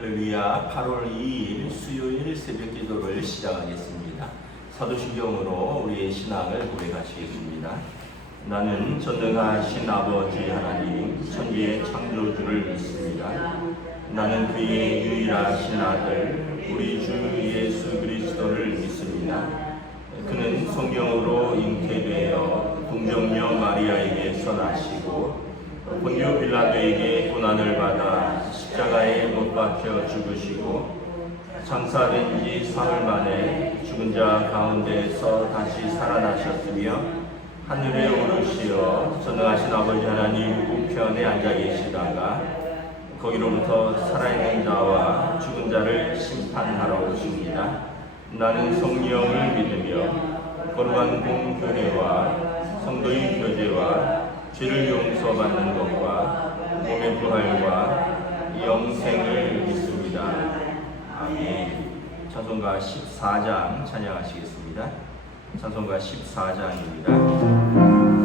할렐루야. 8월 2일 수요일 새벽 기도를 시작하겠습니다. 사도신경으로 우리의 신앙을 고백하시겠습니다. 나는 전능하신 아버지 하나님 천지의 창조주를 믿습니다. 나는 그의 유일하신 아들 우리 주 예수 그리스도를 믿습니다. 그는 성령으로 잉태되어 동정녀 마리아에게서 나시고 본디오 빌라도에게 고난을 받아 십자가에 못 박혀 죽으시고 장사된 지 사흘 만에 죽은 자 가운데에서 다시 살아나셨으며 하늘에 오르시어 전능하신 아버지 하나님 우편에 앉아 계시다가 거기로부터 살아있는 자와 죽은 자를 심판하러 오십니다. 나는 성령을 믿으며 거룩한 공교회와 성도의 교제와 죄를 용서받는 것과 몸의 부활과 영생을 믿습니다. 아멘. 찬송가 14장 찬양하시겠습니다. 찬송가 14장입니다.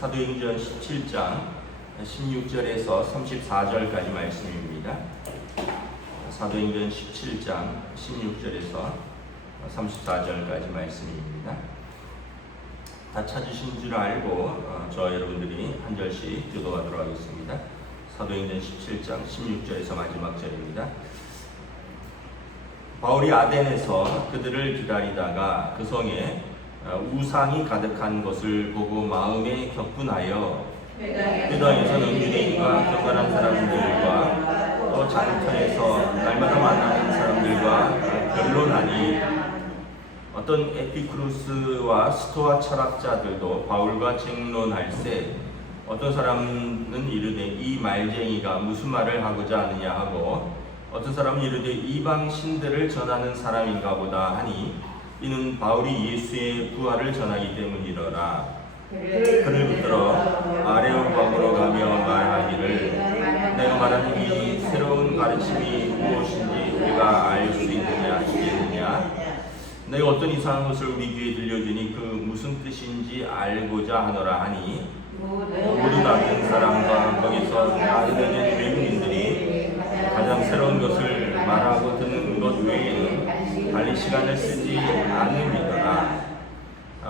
사도행전 17장 16절에서 34절까지 말씀입니다. 사도행전 17장 16절에서 34절까지 말씀입니다. 다 찾으신 줄 알고 저 여러분들이 한 절씩 교도하도록 하겠습니다. 사도행전 17장 16절에서 마지막 절입니다. 바울이 아덴에서 그들을 기다리다가 그 성에 우상이 가득한 것을 보고 마음에 격분하여 그 당에서는 유대인과 경건한 사람들과 또 장터에서 날마다 만나는 사람들과 변론하니 어떤 에피쿠루스와 스토아 철학자들도 바울과 쟁론할세 어떤 사람은 이르되 이 말쟁이가 무슨 말을 하고자 하느냐 하고 어떤 사람은 이르되 이방 신들을 전하는 사람인가 보다 하니 이는 바울이 예수의 부활을 전하기 때문이로라. 그를 붙들어 아레오박으로 가며 말하기를 내가 말하는 이 새로운 가르침이 무엇인지 우리가 알 수 있느냐 내가 어떤 이상한 것을 우리 귀에 들려주니 그 무슨 뜻인지 알고자 하노라 하니 모든 악한 사람과 거기서 나르는 외국인들이 가장 새로운 것을 말하고 듣는 것 외에는 달리 시간을 쓰지 않음이더라.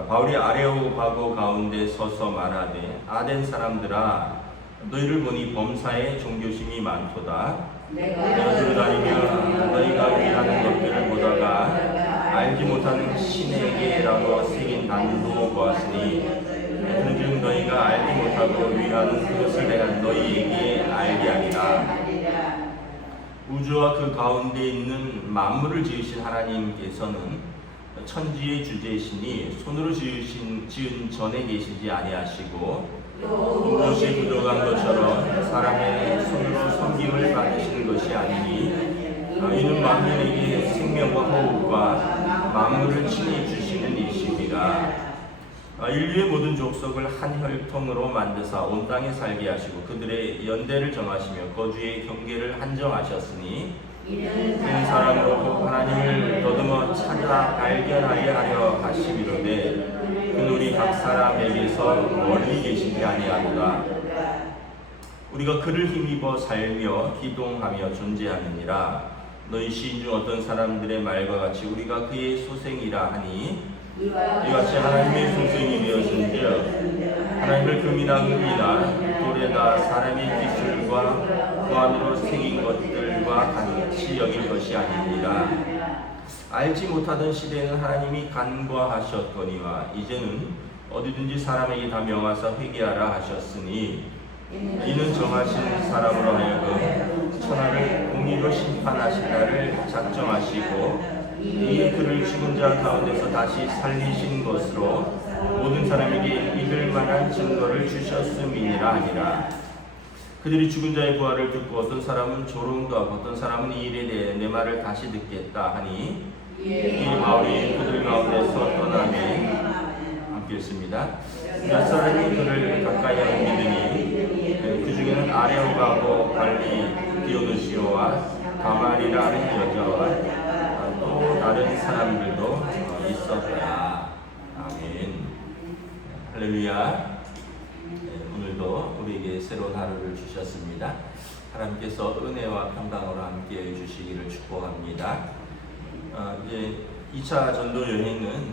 바울이 아레오바고 가운데 서서 말하되 아덴 사람들아 너희를 보니 범사에 종교심이 많도다. 내가 들어다니며 너희가 위하는 것들을 보다가 알지 못하는 신에게라고 새긴 단도 보았으니 그런즉 너희가 알지 못하고 위하는 그것을 내가 너희에게 알게 하리라. 우주와 그 가운데 있는 만물을 지으신 하나님께서는 천지의 주제시니 손으로 지은 전에 계시지 아니하시고 무엇이 부족한 것처럼 사람의 손으로 섬김을 받으시는 것이 아니니 이는 만민에게 생명과 호흡과 만물을 친히 주시는 이심이라. 인류의 모든 족속을 한 혈통으로 만드사 온 땅에 살게 하시고 그들의 연대를 정하시며 거주의 경계를 한정하셨으니 이는 사람으로 하나님을 더듬어 찾아 발견하게 하려 하시기로되 그는 우리 각 사람에게서 멀리 계시지 아니하도다. 우리가 그를 힘입어 살며 기동하며 존재하느니라. 너희 시인 중 어떤 사람들의 말과 같이 우리가 그의 소생이라 하니 이같이 하나님의 소생이 되었은즉 하나님을 금이나 은이나 돌에다 사람의 기술과 그 안으로 새긴 것들과 같이 여길 것이 아니니라. 알지 못하던 시대에는 하나님이 간과하셨거니와 이제는 어디든지 사람에게 다 명하사 회개하라 하셨으니 이는 정하신 사람으로 하여금 천하를 공의로 심판하시다를 작정하시고 이에 그를 죽은 자 가운데서 다시 살리신 것으로 모든 사람에게 믿을 만한 증거를 주셨음이니라 하니라. 그들이 죽은 자의 부활을 듣고 어떤 사람은 조롱도 하고 어떤 사람은 이 일에 대해 내 말을 다시 듣겠다 하니 이 바울이 그들 가운데서 떠나니 함께 읽습니다. 몇 사람이 그를 가까이 믿으니 그 중에는 아레오바고 갈리 디오누시오와 가말이라는 여자와 또 다른 사람들도 있었다. 아멘. 할렐루야. 오늘도 우리에게 새로운 하루를 주셨습니다. 하나님께서 은혜와 평강으로 함께 해주시기를 축복합니다. 이제 2차 전도 여행은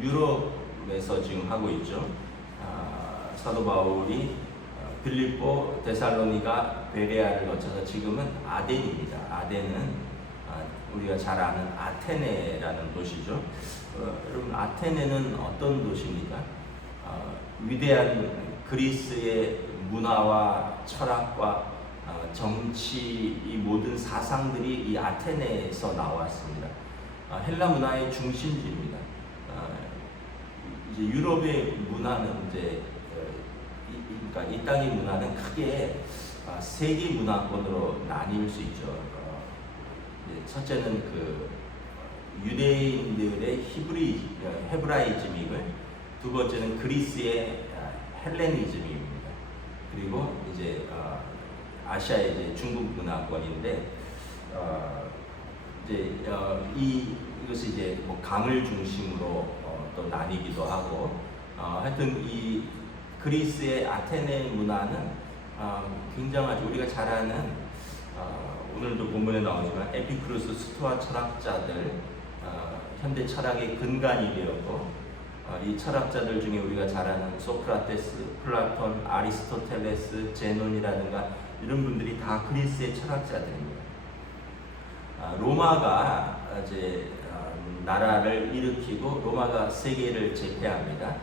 유럽에서 지금 하고 있죠. 사도 바울이 빌립보, 데살로니가, 베레아를 거쳐서 지금은 아덴입니다. 아덴은 우리가 잘 아는 아테네라는 도시죠. 여러분 아테네는 어떤 도시입니까? 위대한 그리스의 문화와 철학과 정치 이 모든 사상들이 이 아테네에서 나왔습니다. 헬라 문화의 중심지입니다. 이제 유럽의 문화는 이제 그러니까 이 땅의 문화는 크게 세 개 문화권으로 나뉠 수 있죠. 첫째는 그 유대인들의 헤브라이즘이고 두 번째는 그리스의 헬레니즘입니다. 그리고 이제 아시아의 이제 중국 문화권인데 이제 이것이 이제 뭐 강을 중심으로 또 나뉘기도 하고 하여튼 이 그리스의 아테네 문화는 굉장하죠. 우리가 잘 아는 오늘도 본문에 나오지만 에피쿠루스 스토아 철학자들 현대 철학의 근간이 되었고 이 철학자들 중에 우리가 잘 아는 소크라테스, 플라톤, 아리스토텔레스, 제논이라든가 이런 분들이 다 그리스의 철학자들입니다. 로마가 이제 나라를 일으키고 로마가 세계를 제패합니다.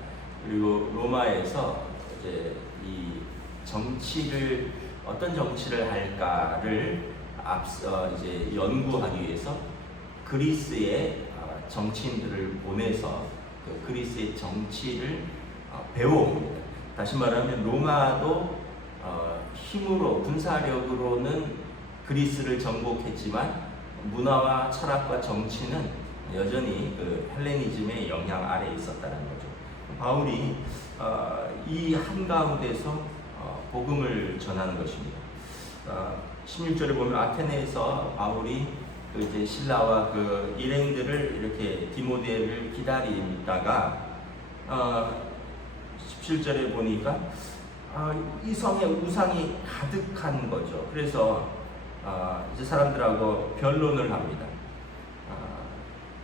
그리고 로마에서 이제 이 정치를 어떤 정치를 할까를 앞서 이제 연구하기 위해서 그리스의 정치인들을 보내서 그 그리스의 정치를 배워옵니다. 다시 말하면 로마도 힘으로 군사력으로는 그리스를 정복했지만 문화와 철학과 정치는 여전히 그 헬레니즘의 영향 아래에 있었다는 거죠. 바울이 이 한가운데서 복음을 전하는 것입니다. 16절에 보면 아테네에서 바울이 그 이제 신라와 그 일행들을 이렇게 디모데를 기다리다가 17절에 보니까 이 성에 우상이 가득한 거죠. 그래서 이제 사람들하고 변론을 합니다.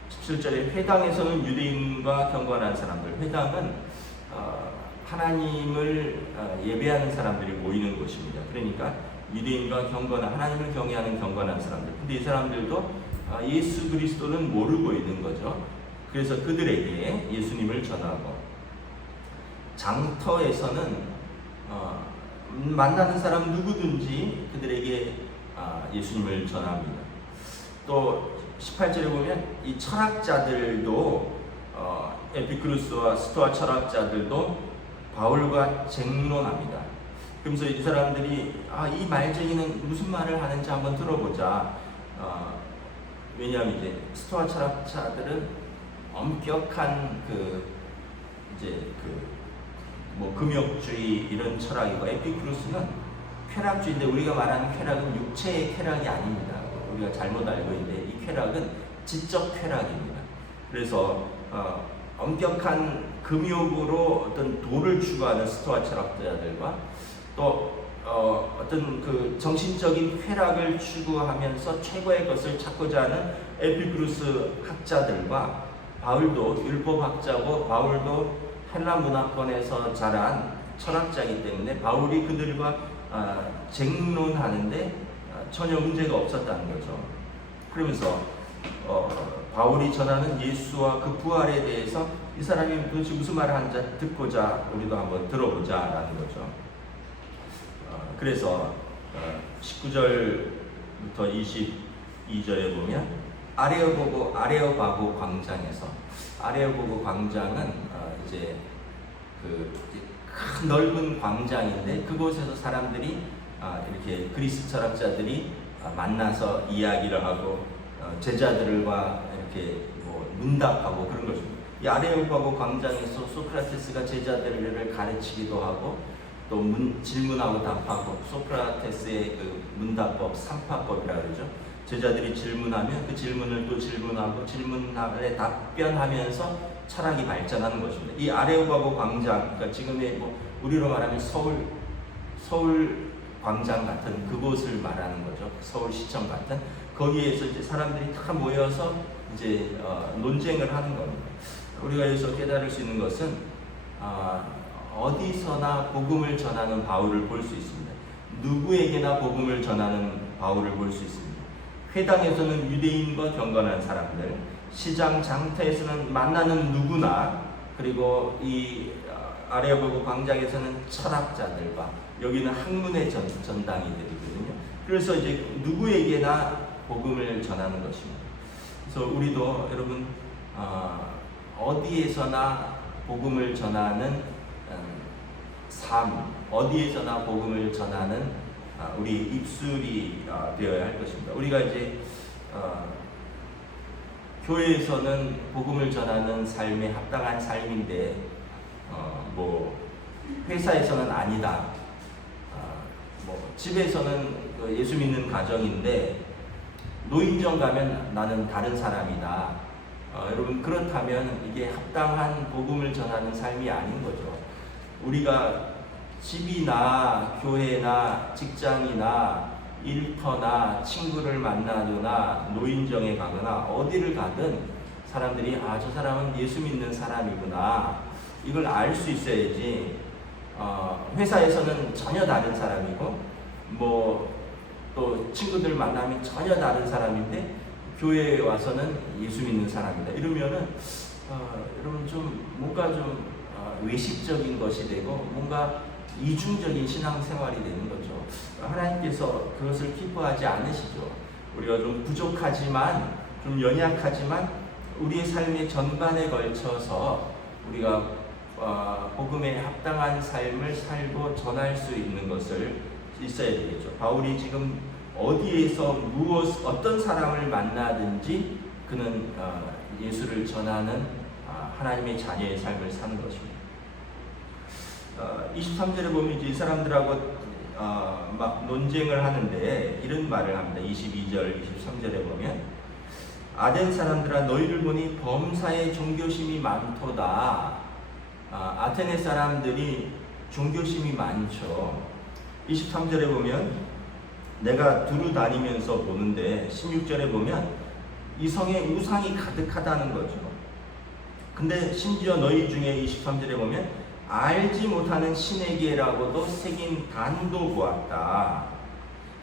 17절에 회당에서는 유대인과 경건한 사람들, 회당은 하나님을 예배하는 사람들이 모이는 곳입니다. 그러니까 유대인과 경건한, 하나님을 경외하는 경건한 사람들. 근데 이 사람들도 예수 그리스도는 모르고 있는 거죠. 그래서 그들에게 예수님을 전하고, 장터에서는 만나는 사람 누구든지 그들에게 예수님을 전합니다. 또 18절에 보면 이 철학자들도 에피쿠루스와 스토아 철학자들도 바울과 쟁론합니다. 그러면서 이 사람들이 이 말쟁이는 무슨 말을 하는지 한번 들어보자. 왜냐하면 이제 스토아 철학자들은 엄격한 금욕주의 이런 철학이고, 에피쿠루스는 쾌락주의인데, 우리가 말하는 쾌락은 육체의 쾌락이 아닙니다. 우리가 잘못 알고 있는데 이 쾌락은 지적 쾌락입니다. 그래서 엄격한 금욕으로 어떤 도를 추구하는 스토아 철학자들과 또 어떤 그 정신적인 쾌락을 추구하면서 최고의 것을 찾고자 하는 에피쿠루스 학자들과, 바울도 율법학자고 바울도 헬라 문화권에서 자란 철학자이기 때문에 바울이 그들과 쟁론하는데 전혀 문제가 없었다는 거죠. 그러면서 바울이 전하는 예수와 그 부활에 대해서 이 사람이 도대체 무슨 말을 하는지 듣고자 우리도 한번 들어보자라는 거죠. 그래서 19절부터 22절에 보면 아레오바고 광장에서, 아레오바고 광장은 이제 그 큰 넓은 광장인데, 그곳에서 사람들이 이렇게 그리스 철학자들이 만나서 이야기를 하고 제자들과 이렇게 문답하고 그런 거죠. 이 아레오파고 광장에서 소크라테스가 제자들을 가르치기도 하고 또 질문하고 답하고, 소크라테스의 그 문답법, 삼파법이라고 그러죠. 제자들이 질문하면 그 질문을 또 질문하고 질문에 답변하면서 철학이 발전하는 것입니다. 이 아레오파고 광장, 그러니까 지금의 우리로 말하면 서울 광장 같은 그곳을 말하는 거죠. 서울시청 같은 거기에서 이제 사람들이 다 모여서 이제 논쟁을 하는 겁니다. 우리가 여기서 깨달을 수 있는 것은 어디서나 복음을 전하는 바울을 볼 수 있습니다. 누구에게나 복음을 전하는 바울을 볼 수 있습니다. 회당에서는 유대인과 경건한 사람들, 시장 장터에서는 만나는 누구나, 그리고 이 아레오바고 광장에서는 철학자들과, 여기는 학문의 전당이들이거든요. 그래서 이제 누구에게나 복음을 전하는 것입니다. 그래서 우리도 여러분 어디에서나 복음을 전하는 삶, 어디에서나 복음을 전하는 우리 입술이 되어야 할 것입니다. 우리가 이제 교회에서는 복음을 전하는 삶에 합당한 삶인데 회사에서는 아니다. 집에서는 예수 믿는 가정인데 노인정 가면 나는 다른 사람이다. 여러분, 그렇다면 이게 합당한 복음을 전하는 삶이 아닌 거죠. 우리가 집이나 교회나 직장이나 일터나 친구를 만나거나 노인정에 가거나 어디를 가든 사람들이 저 사람은 예수 믿는 사람이구나, 이걸 알 수 있어야지. 회사에서는 전혀 다른 사람이고 또 친구들 만나면 전혀 다른 사람인데 교회에 와서는 예수 믿는 사람이다. 이러면은 여러분 좀 뭔가 좀 외식적인 것이 되고 뭔가 이중적인 신앙생활이 되는 거죠. 하나님께서 그것을 기뻐하지 않으시죠. 우리가 좀 부족하지만 좀 연약하지만 우리의 삶의 전반에 걸쳐서 우리가 복음에 합당한 삶을 살고 전할 수 있는 것을 있어야 되겠죠. 바울이 지금 어디에서 어떤 사람을 만나든지 그는 예수를 전하는 하나님의 자녀의 삶을 사는 것입니다. 23절에 보면 이제 이 사람들하고 막 논쟁을 하는데 이런 말을 합니다. 22절, 23절에 보면 아덴 사람들아 너희를 보니 범사에 종교심이 많도다. 아테네 사람들이 종교심이 많죠. 23절에 보면 내가 두루 다니면서 보는데 16절에 보면 이 성에 우상이 가득하다는 거죠. 근데 심지어 너희 중에 23절에 보면 알지 못하는 신에게라고도 새긴 단도 보았다.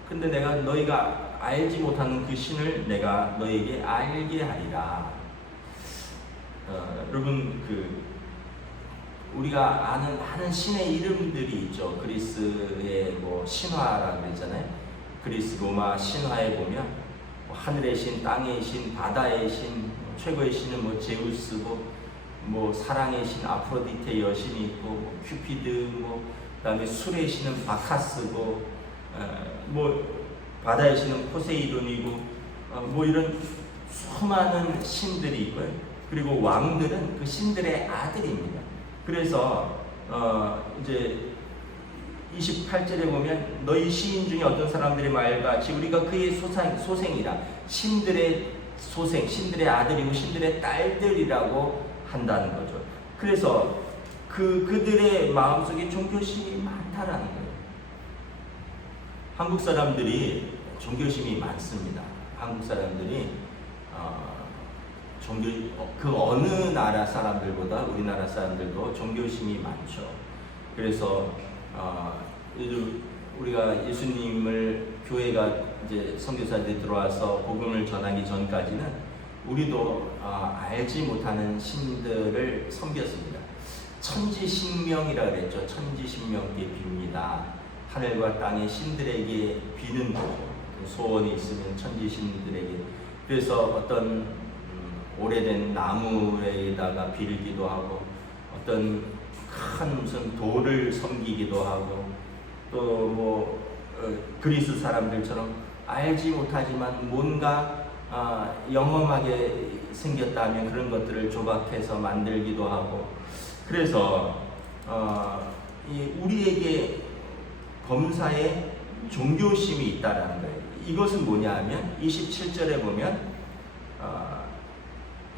근데 내가 너희가 알지 못하는 그 신을 내가 너희에게 알게 하리라. 여러분 우리가 아는 신의 이름들이 있죠. 그리스의 신화라고 그랬잖아요. 그리스 로마 신화에 보면 하늘의 신, 땅의 신, 바다의 신, 최고의 신은 제우스고 사랑의 신 아프로디테 여신이 있고 큐피드 그다음에 술의 신은 바카스고 바다의 신은 포세이돈이고 이런 수많은 신들이 있고요. 그리고 왕들은 그 신들의 아들입니다. 그래서 이제 28절에 보면 너희 시인 중에 어떤 사람들의 말같이 우리가 그의 소생이라 신들의 소생, 신들의 아들이고 신들의 딸들이라고 한다는 거죠. 그래서 그들의 마음속에 종교심이 많다라는 거예요. 한국 사람들이 종교심이 많습니다. 한국 사람들이 그 어느 나라 사람들보다 우리나라 사람들도 종교심이 많죠. 그래서 우리가 예수님을 교회가 이제 선교사들이 들어와서 복음을 전하기 전까지는 우리도 알지 못하는 신들을 섬겼습니다. 천지신명이라 그랬죠. 천지신명께 빕니다. 하늘과 땅의 신들에게 비는 거죠. 소원이 있으면 천지신들에게. 그래서 어떤 오래된 나무에다가 빌기도 하고 어떤 큰 무슨 돌을 섬기기도 하고 또 그리스 사람들처럼 알지 못하지만 뭔가 영험하게 생겼다면 그런 것들을 조각해서 만들기도 하고. 그래서 우리에게 범사에 종교심이 있다라는 거예요. 이것은 뭐냐 하면 27절에 보면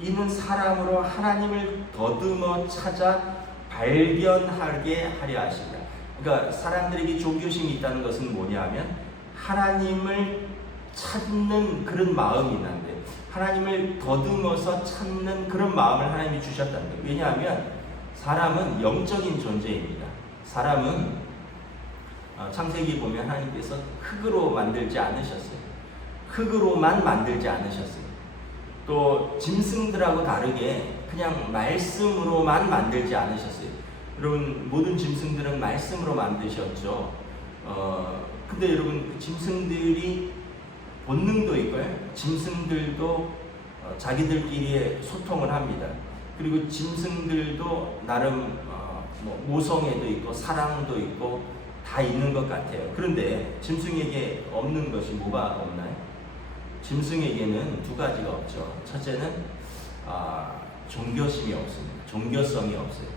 이는 사람으로 하나님을 더듬어 찾아 발견하게 하려 하시다. 그러니까 사람들에게 종교심이 있다는 것은 뭐냐 하면 하나님을 찾는 그런 마음이 있는데 하나님을 더듬어서 찾는 그런 마음을 하나님이 주셨다는 거예요. 왜냐하면 사람은 영적인 존재입니다. 사람은 창세기 보면 하나님께서 흙으로 만들지 않으셨어요. 흙으로만 만들지 않으셨어요. 또 짐승들하고 다르게 그냥 말씀으로만 만들지 않으셨어요. 여러분 모든 짐승들은 말씀으로 만드셨죠. 근데 여러분 그 짐승들이 본능도 있고요. 짐승들도 자기들끼리 소통을 합니다. 그리고 짐승들도 나름 모성애도 있고 사랑도 있고 다 있는 것 같아요. 그런데 짐승에게 없는 것이 뭐가 없나요? 짐승에게는 두 가지가 없죠. 첫째는 종교심이 없습니다. 종교성이 없어요.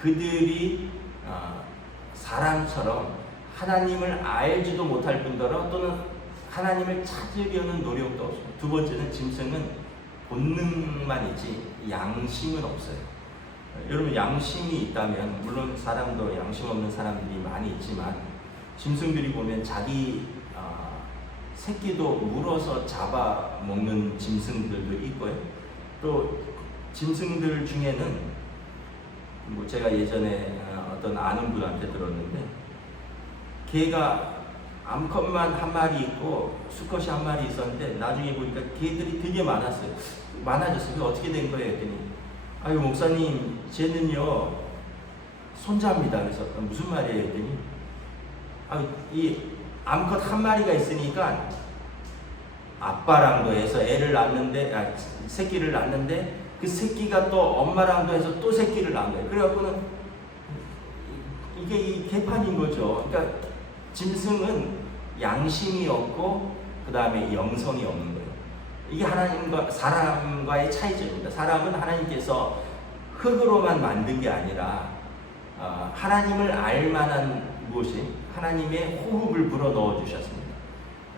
그들이 사람처럼 하나님을 알지도 못할 뿐더러 또는 하나님을 찾으려는 노력도 없습니다. 두 번째는 짐승은 본능만 있지 양심은 없어요. 여러분 양심이 있다면 물론 사람도 양심 없는 사람들이 많이 있지만 짐승들이 보면 자기 새끼도 물어서 잡아먹는 짐승들도 있고요. 또 짐승들 중에는 제가 예전에 어떤 아는 분한테 들었는데 개가 암컷만 한 마리 있고 수컷이 한 마리 있었는데 나중에 보니까 개들이 되게 많았어요. 많아졌어요. 어떻게 된 거예요? 했더니 아유 목사님 쟤는요 손자입니다. 그래서 무슨 말이에요? 했더니 이 암컷 한 마리가 있으니까 아빠랑도 해서 애를 낳는데 새끼를 낳는데 그 새끼가 또 엄마랑도 해서 또 새끼를 낳은 거예요. 그래갖고는 이게 이 개판인 거죠. 그러니까 짐승은 양심이 없고 그 다음에 영성이 없는 거예요. 이게 하나님과 사람과의 차이점입니다. 사람은 하나님께서 흙으로만 만든 게 아니라 하나님을 알만한 무엇이 하나님의 호흡을 불어넣어 주셨습니다.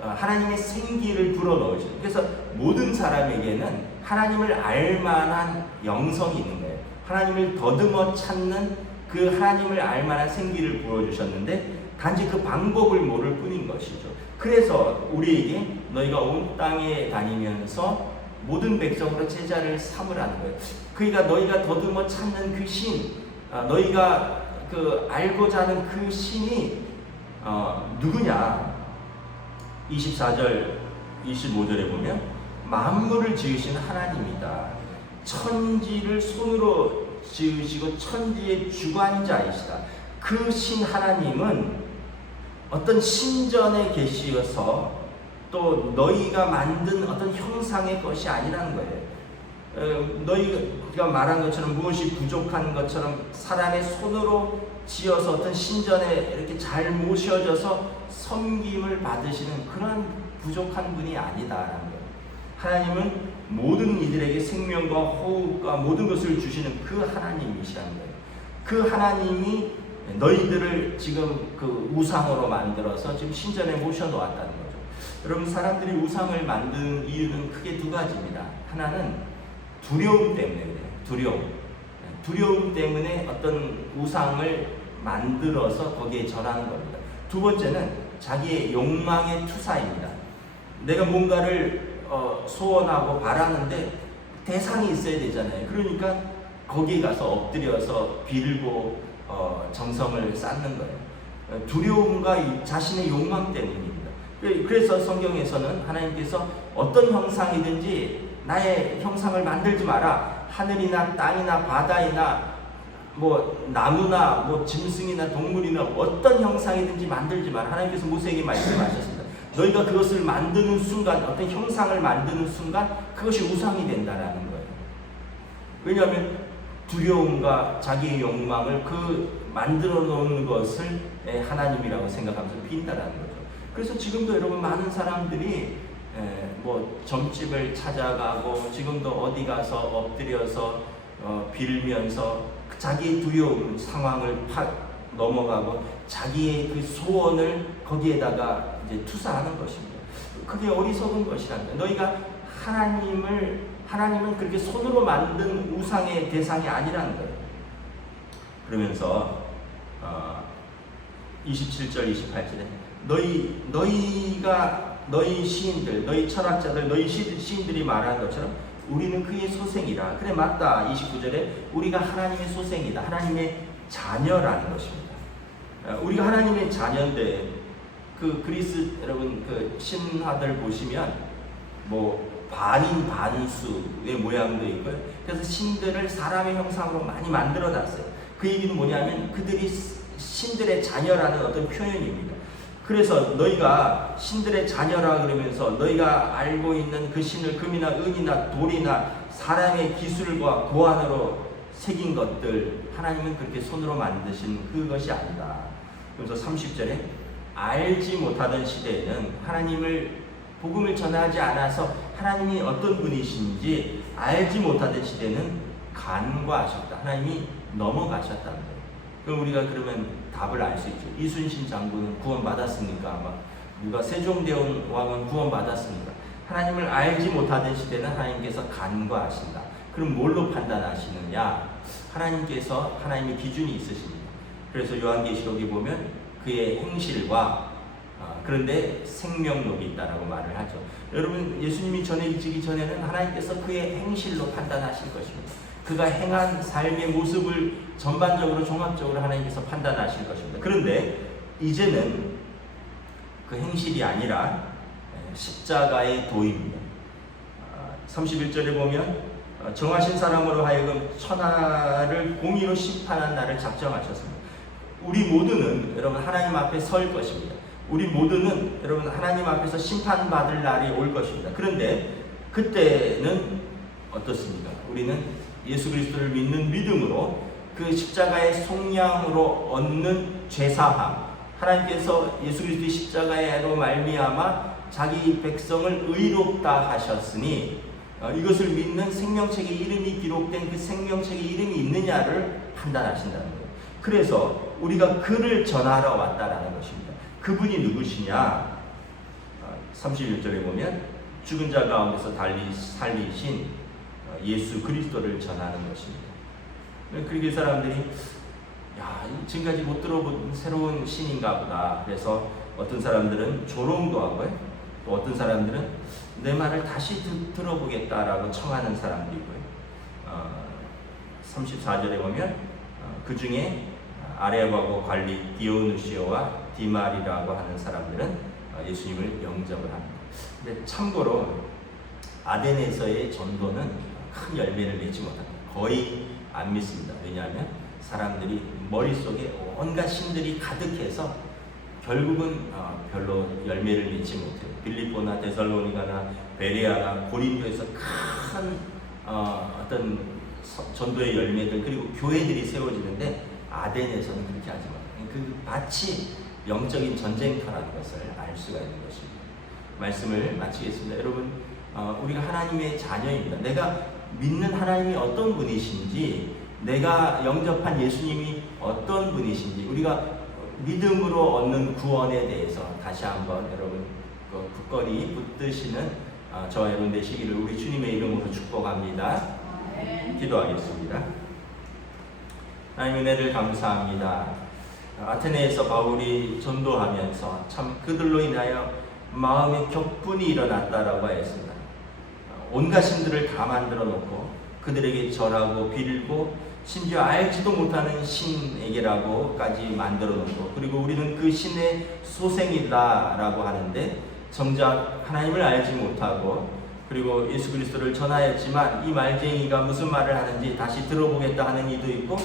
하나님의 생기를 불어넣어 주셨습니다. 그래서 모든 사람에게는 하나님을 알만한 영성이 있는 거예요. 하나님을 더듬어 찾는 그 하나님을 알만한 생기를 부어주셨는데 단지 그 방법을 모를 뿐인 것이죠. 그래서 우리에게 너희가 온 땅에 다니면서 모든 백성으로 제자를 삼으라는 거예요. 그러니까 너희가 더듬어 찾는 그 신, 너희가 그 알고자 하는 그 신이 누구냐? 24절, 25절에 보면 만물을 지으신 하나님이다. 천지를 손으로 지으시고 천지의 주관자이시다. 그 신 하나님은 어떤 신전에 계시어서 또 너희가 만든 어떤 형상의 것이 아니라는 거예요. 너희가 말한 것처럼 무엇이 부족한 것처럼 사람의 손으로 지어서 어떤 신전에 이렇게 잘 모셔져서 섬김을 받으시는 그런 부족한 분이 아니다라는 거예요. 하나님은 모든 이들에게 생명과 호흡과 모든 것을 주시는 그 하나님이시라는 거예요. 그 하나님이 너희들을 지금 그 우상으로 만들어서 지금 신전에 모셔놓았다는 거죠. 여러분, 사람들이 우상을 만든 이유는 크게 두 가지입니다. 하나는 두려움 때문에 그래요. 두려움 때문에 어떤 우상을 만들어서 거기에 절하는 겁니다. 두 번째는 자기의 욕망의 투사입니다. 내가 뭔가를 소원하고 바라는데 대상이 있어야 되잖아요. 그러니까 거기에 가서 엎드려서 빌고 정성을 쌓는 거예요. 두려움과 자신의 욕망 때문입니다. 그래서 성경에서는 하나님께서 어떤 형상이든지 나의 형상을 만들지 마라. 하늘이나 땅이나 바다이나 뭐 나무나 뭐 짐승이나 동물이나 어떤 형상이든지 만들지 마라. 하나님께서 모세에게 말씀하셨습니다. 너희가 그것을 만드는 순간, 어떤 형상을 만드는 순간 그것이 우상이 된다라는 거예요. 왜냐하면 두려움과 자기의 욕망을 그 만들어 놓은 것을 하나님이라고 생각하면서 빈다라는 거죠. 그래서 지금도 여러분 많은 사람들이 뭐 점집을 찾아가고 지금도 어디 가서 엎드려서 빌면서 자기의 두려움 상황을 넘어가고 자기의 그 소원을 거기에다가 이제 투사하는 것입니다. 그게 어리석은 것이란다. 너희가 하나님은 그렇게 손으로 만든 우상의 대상이 아니라는 거예요. 그러면서 27절 28절에 너희 시인들, 너희 철학자들, 너희 시인들이 말하는 것처럼 우리는 그의 소생이라. 그래 맞다. 29절에 우리가 하나님의 소생이다. 하나님의 자녀라는 것입니다. 우리가 하나님의 자녀인데 그 그리스 여러분 그 신화들 보시면 뭐 반인 반수의 모양도 있고요. 그래서 신들을 사람의 형상으로 많이 만들어 놨어요. 그 얘기는 뭐냐면 그들이 신들의 자녀라는 어떤 표현입니다. 그래서 너희가 신들의 자녀라 그러면서 너희가 알고 있는 그 신을 금이나 은이나 돌이나 사람의 기술과 고안으로 새긴 것들 하나님은 그렇게 손으로 만드신 그것이 아니다. 그래서 30절에 알지 못하던 시대에는 하나님을 복음을 전하지 않아서 하나님이 어떤 분이신지 알지 못하던 시대는 간과하셨다. 하나님이 넘어가셨다는 거예요. 그럼 우리가 그러면 답을 알 수 있죠. 이순신 장군은 구원받았습니까? 아마 누가 세종대왕 왕은 구원받았습니까? 하나님을 알지 못하던 시대는 하나님께서 간과하신다. 그럼 뭘로 판단하시느냐? 하나님께서 하나님의 기준이 있으십니다. 그래서 요한계시록에 보면 그의 행실과 그런데 생명록이 있다라고 말을 하죠. 여러분, 예수님이 전해지기 전에는 하나님께서 그의 행실로 판단하실 것입니다. 그가 행한 삶의 모습을 전반적으로 종합적으로 하나님께서 판단하실 것입니다. 그런데 이제는 그 행실이 아니라 십자가의 도입니다. 31절에 보면 정하신 사람으로 하여금 천하를 공의로 심판한 날을 작정하셨습니다. 우리 모두는 여러분 하나님 앞에 설 것입니다. 우리 모두는 여러분 하나님 앞에서 심판받을 날이 올 것입니다. 그런데 그때는 어떻습니까? 우리는 예수 그리스도를 믿는 믿음으로 그 십자가의 속량으로 얻는 죄사함, 하나님께서 예수 그리스도의 십자가로 말미암아 자기 백성을 의롭다 하셨으니 이것을 믿는 생명책에 이름이 기록된 그 생명책에 이름이 있느냐를 판단하신다는 거예요. 그래서 우리가 그를 전하러 왔다라는 것입니다. 그분이 누구시냐? 31절에 보면 죽은 자 가운데서 살리신 예수 그리스도를 전하는 것입니다. 그렇게 사람들이 지금까지 못 들어본 새로운 신인가 보다. 그래서 어떤 사람들은 조롱도 하고요. 또 어떤 사람들은 내 말을 다시 들어보겠다라고 청하는 사람도 있고요. 34절에 보면 그 중에 아레바고 관리 디오누시오와 디말이라고 하는 사람들은 예수님을 영접을 합니다. 근데 참고로 아덴에서의 전도는 큰 열매를 내지 못합니다. 거의 안 믿습니다. 왜냐하면 사람들이 머릿속에 온갖 신들이 가득해서 결국은 별로 열매를 맺지 못해요. 빌립보나 데살로니가나 베레아나 고린도에서 큰 어떤 전도의 열매들 그리고 교회들이 세워지는데 아덴에서는 그렇게 하지 못해요. 그 마치 영적인 전쟁터라는 것을 알 수가 있는 것입니다. 말씀을 마치겠습니다. 여러분, 우리가 하나님의 자녀입니다. 내가 믿는 하나님이 어떤 분이신지, 내가 영접한 예수님이 어떤 분이신지, 우리가 믿음으로 얻는 구원에 대해서 다시 한번 여러분 굳건히 붙드시는 저와 여러분 되시기를 우리 주님의 이름으로 축복합니다. 기도하겠습니다. 하나님 은혜를 감사합니다. 아테네에서 바울이 전도하면서 참 그들로 인하여 마음의 격분이 일어났다라고 하였습니다. 온갖 신들을 다 만들어 놓고 그들에게 절하고 빌고 심지어 알지도 못하는 신에게라고까지 만들어 놓고 그리고 우리는 그 신의 소생이다라고 하는데 정작 하나님을 알지 못하고 그리고 예수 그리스도를 전하였지만 이 말쟁이가 무슨 말을 하는지 다시 들어보겠다 하는 이도 있고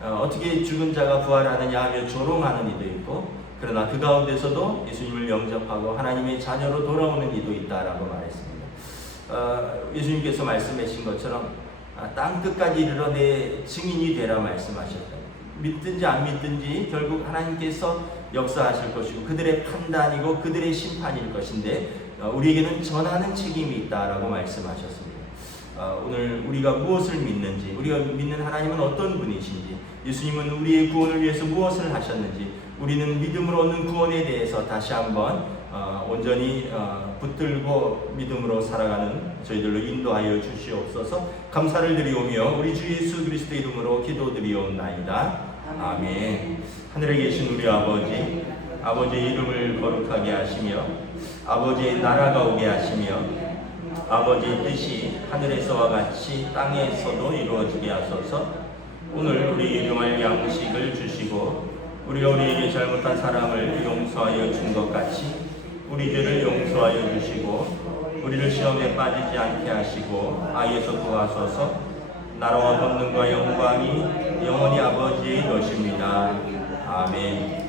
어떻게 죽은 자가 부활하느냐 하며 조롱하는 이도 있고 그러나 그 가운데서도 예수님을 영접하고 하나님의 자녀로 돌아오는 이도 있다라고 말했습니다. 예수님께서 말씀하신 것처럼 땅 끝까지 이르러 내 증인이 되라 말씀하셨다. 믿든지 안 믿든지 결국 하나님께서 역사하실 것이고 그들의 판단이고 그들의 심판일 것인데 우리에게는 전하는 책임이 있다라고 말씀하셨습니다. 오늘 우리가 무엇을 믿는지, 우리가 믿는 하나님은 어떤 분이신지, 예수님은 우리의 구원을 위해서 무엇을 하셨는지, 우리는 믿음으로 얻는 구원에 대해서 다시 한번 온전히 붙들고 믿음으로 살아가는 저희들로 인도하여 주시옵소서. 감사를 드리오며 우리 주 예수 그리스도 이름으로 기도드리옵나이다. 아멘. 하늘에 계신 우리 아버지, 아버지의 이름을 거룩하게 하시며 아버지의 나라가 오게 하시며 아버지의 뜻이 하늘에서와 같이 땅에서도 이루어지게 하소서. 오늘 우리 일용할 양식을 주시고 우리가 우리에게 잘못한 사람을 용서하여 준 것 같이 우리 죄를 용서하여 주시고 우리를 시험에 빠지지 않게 하시고 악에서 구하소서. 나라와 권능과 영광이 영원히 아버지의 것입니다. 아멘.